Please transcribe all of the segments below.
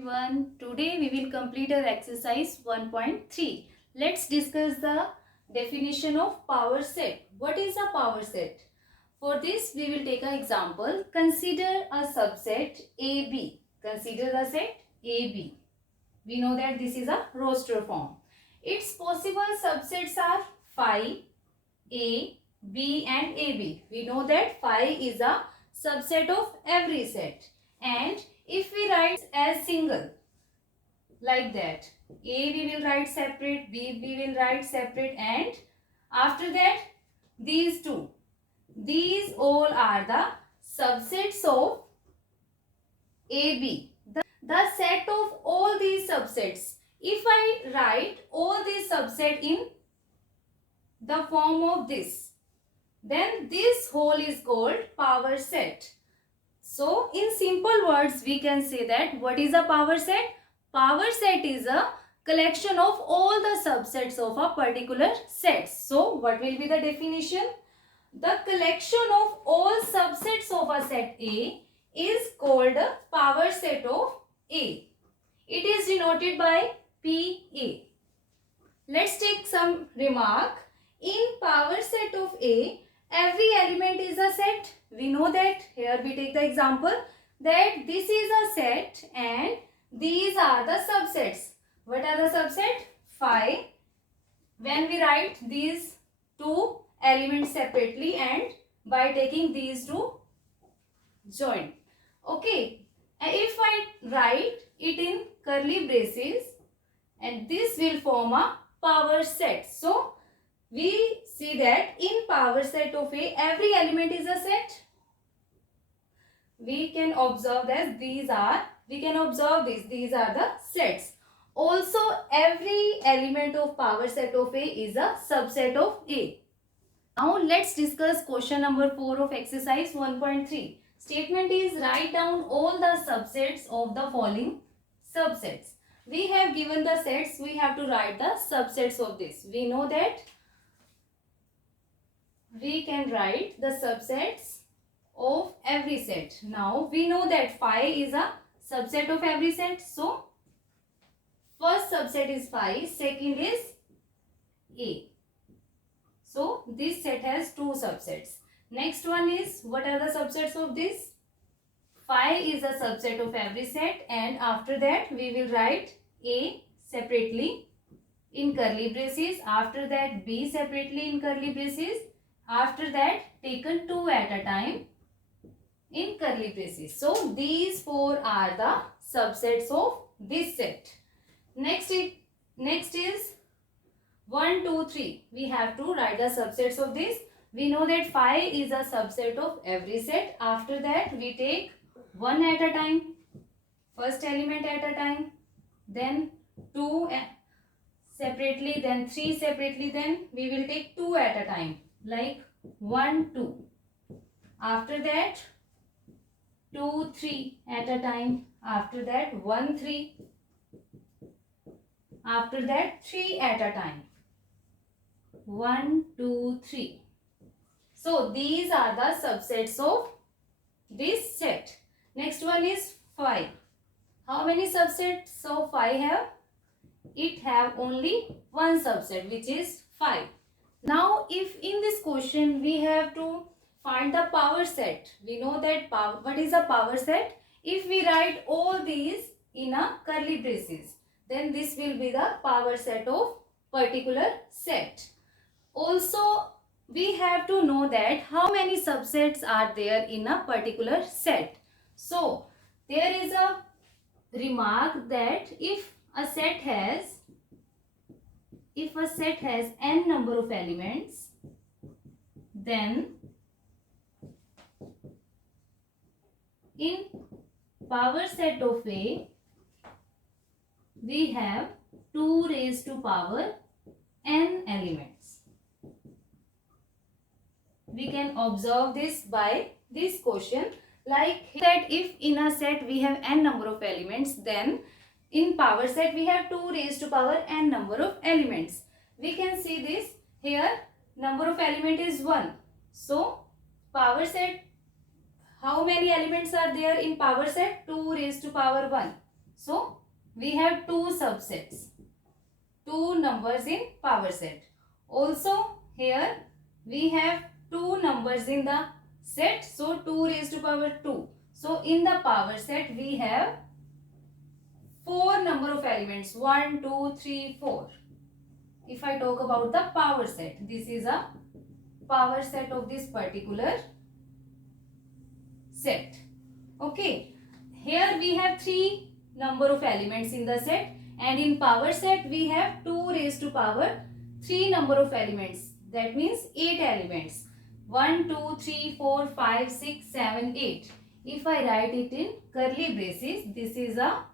Everyone, today we will complete our exercise 1.3. Let's discuss the definition of power set. What is a power set? For this we will take an example. Consider a subset AB. Consider the set AB. We know that this is a roster form. Its possible subsets are phi, A, B and AB. We know that phi is a subset of every set. And if we write as single, like that, A we will write separate, B we will write separate, and after that these two. These all are the subsets of AB. The set of all these subsets. If I write all these subsets in the form of this, then this whole is called power set. So in simple words we can say that what is a power set? Power set is a collection of all the subsets of a particular set. So what will be the definition? The collection of all subsets of a set A is called a power set of A. It is denoted by PA. Let's take some remark. In power set of A, every element is a set. We know that. Here we take the example that this is a set and these are the subsets. What are the subsets? Phi. When we write these two elements separately and by taking these two join. Okay. And if I write it in curly braces, and this will form a power set. So we see that in power set of A, every element is a set. We can observe that these are the sets. Also, every element of power set of A is a subset of A. Now let's discuss question number 4 of exercise 1.3. Statement is write down all the subsets of the following subsets. We have given the sets, we have to write the subsets of this. We know that we can write the subsets of every set. Now we know that phi is a subset of every set. So first subset is phi, second is A. So this set has two subsets. Next one is, what are the subsets of this? Phi is a subset of every set, and after that we will write A separately in curly braces. After that B separately in curly braces. After that taken two at a time in curly braces. So these four are the subsets of this set. Next is 1, 2, 3. We have to write the subsets of this. We know that phi is a subset of every set. After that we take one at a time, first element at a time, then two separately, then three separately, then we will take two at a time, like 1, 2. After that 2, 3 at a time. After that 1, 3. After that 3 at a time. 1, 2, 3. So these are the subsets of this set. Next one is phi. How many subsets of phi have? It have only one subset, which is phi. Now if in this question we have to find the power set, we know that what is a power set? If we write all these in a curly braces, then this will be the power set of particular set. Also we have to know that how many subsets are there in a particular set. So there is a remark that if a set has n number of elements, then in power set of A we have 2 raised to power n elements. We can observe this by this question, like that if in a set we have n number of elements, then in power set we have 2 raised to power n number of elements. We can see this here, number of element is 1. So power set, how many elements are there in power set? 2 raised to power 1. So we have two subsets, two numbers in power set. Also here we have two numbers in the set, so 2 raised to power 2. So in the power set we have 4 number of elements, 1, 2, 3, 4. If I talk about the power set, this is a power set of this particular set. Okay, here we have 3 number of elements in the set, and in power set we have 2 raised to power 3 number of elements. That means 8 elements. 1, 2, 3, 4, 5, 6, 7, 8. If I write it in curly braces, this is a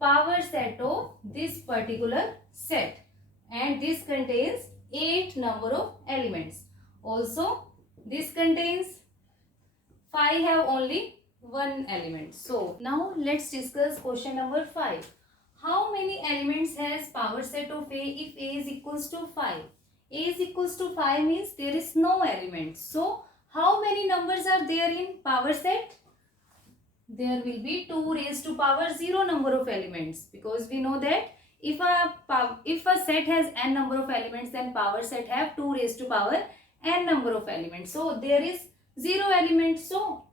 power set of this particular set, and this contains 8 number of elements. Also this contains 5 have only 1 element. So now let's discuss question number 5. How many elements has power set of A if A is equals to 5? A is equals to 5 means there is no element. So how many numbers are there in power set? There will be 2 raised to power 0 number of elements, because we know that if a set has n number of elements, then power set have 2 raised to power n number of elements. So there is 0 elements. So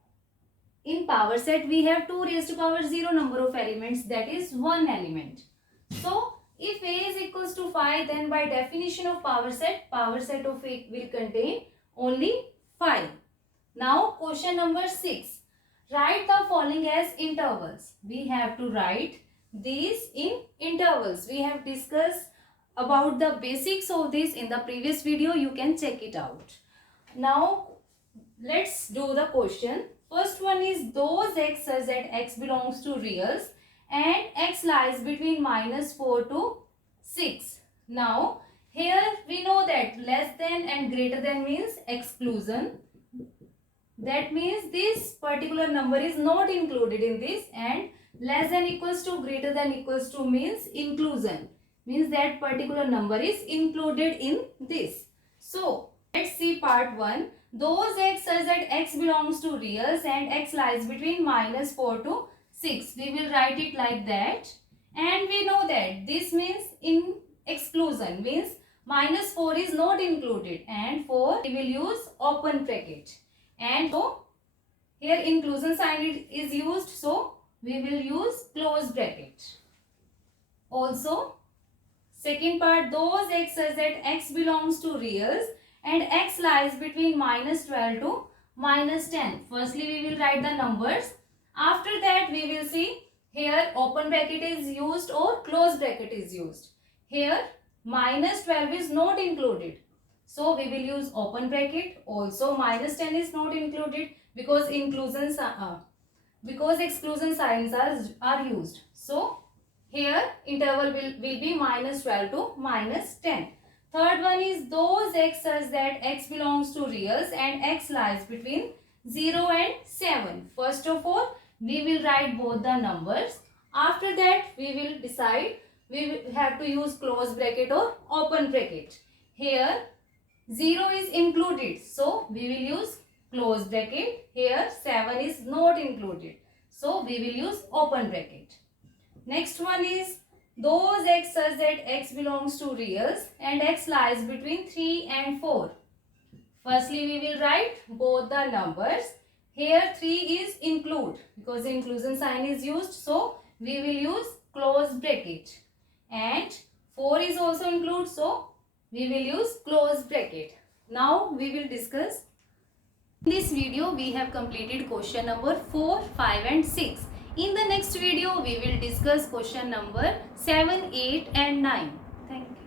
in power set we have 2 raised to power 0 number of elements, that is 1 element. So if A is equals to 5, then by definition of power set of A will contain only 5. Now question number 6. Write the following as intervals. We have to write these in intervals. We have discussed about the basics of this in the previous video. You can check it out. Now let's do the question. First one is those x such that x belongs to reals and x lies between -4 to 6. Now here we know that less than and greater than means exclusion. That means this particular number is not included in this, and less than equals to greater than equals to means inclusion. Means that particular number is included in this. So let's see part 1. Those x such that x belongs to reals and x lies between -4 to 6. We will write it like that. And we know that this means in exclusion, means -4 is not included, and 4 we will use open bracket. And so here inclusion sign is used, so we will use close bracket. Also second part, those x such that x belongs to reals and x lies between -12 to -10. Firstly we will write the numbers. After that we will see here open bracket is used or close bracket is used. Here -12 is not included, so we will use open bracket. Also -10 is not included because exclusion signs are used. So here interval will be -12 to -10. Third one is those x such that x belongs to reals and x lies between 0 and 7. First of all we will write both the numbers. After that we will decide we will have to use close bracket or open bracket. Here 0 is included, so we will use close bracket. Here 7 is not included, so we will use open bracket. Next one is those x such that x belongs to reals and x lies between 3 and 4. Firstly we will write both the numbers. Here 3 is include because the inclusion sign is used, so we will use close bracket. And 4 is also include, so we will use close bracket. Now we will discuss. In this video we have completed question number 4, 5 and 6. In the next video we will discuss question number 7, 8 and 9. Thank you.